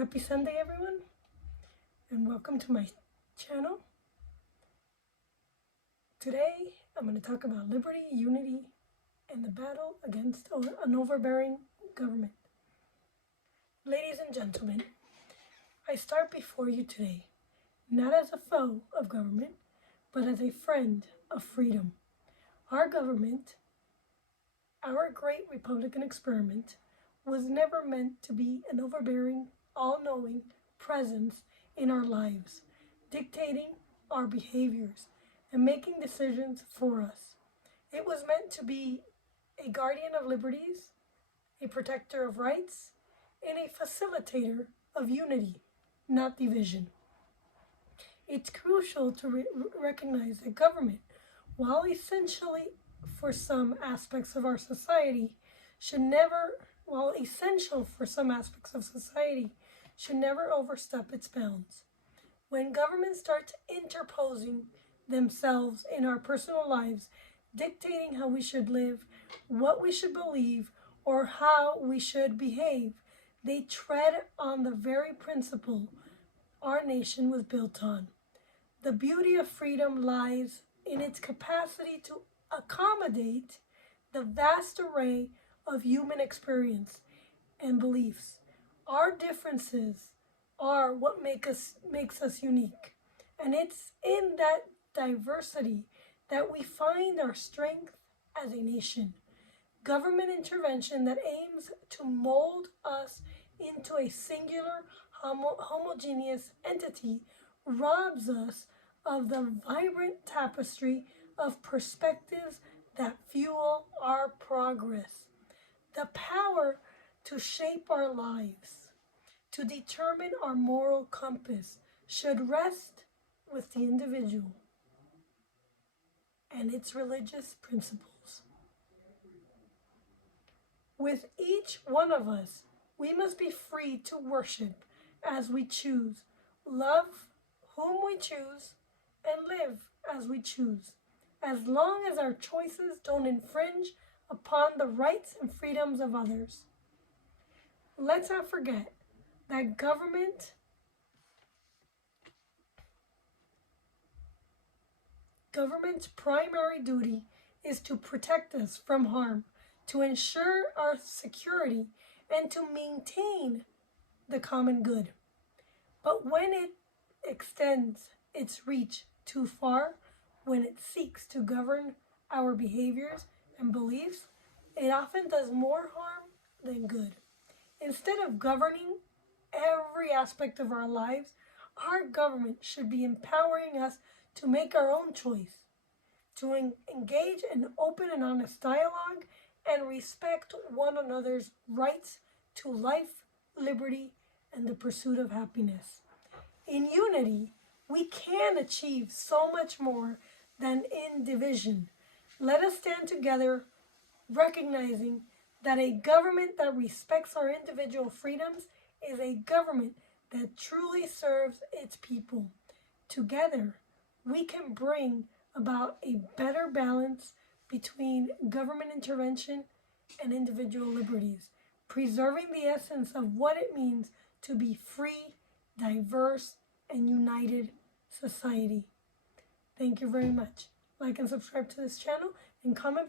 Happy Sunday, everyone, and welcome to my channel. Today, I'm going to talk about liberty, unity, and the battle against an overbearing government. Ladies and gentlemen, I start before you today, not as a foe of government, but as a friend of freedom. Our government, our great Republican experiment, was never meant to be an overbearing, all-knowing presence in our lives, dictating our behaviors and making decisions for us. It was meant to be a guardian of liberties, a protector of rights, and a facilitator of unity, not division. It's crucial to recognize that government, while essentially for some aspects of our society, should never overstep its bounds. When government starts interposing themselves in our personal lives, dictating how we should live, what we should believe, or how we should behave, they tread on the very principle our nation was built on. The beauty of freedom lies in its capacity to accommodate the vast array of human experience and beliefs. Our differences are what makes us unique, and it's in that diversity that we find our strength as a nation. Government intervention that aims to mold us into a singular, homogeneous entity robs us of the vibrant tapestry of perspectives that fuel our progress. The power to shape our lives, to determine our moral compass, should rest with the individual and its religious principles. With each one of us, we must be free to worship as we choose, love whom we choose, and live as we choose, as long as our choices don't infringe upon the rights and freedoms of others. Let's not forget that government's primary duty is to protect us from harm, to ensure our security, and to maintain the common good. But when it extends its reach too far, when it seeks to govern our behaviors and beliefs, it often does more harm than good. Instead of governing every aspect of our lives, our government should be empowering us to make our own choice, to engage in open and honest dialogue, and respect one another's rights to life, liberty, and the pursuit of happiness. In unity, we can achieve so much more than in division. Let us stand together, recognizing that a government that respects our individual freedoms is a government that truly serves its people. Together, we can bring about a better balance between government intervention and individual liberties, preserving the essence of what it means to be free, diverse, and united society. Thank you very much. Like and subscribe to this channel and comment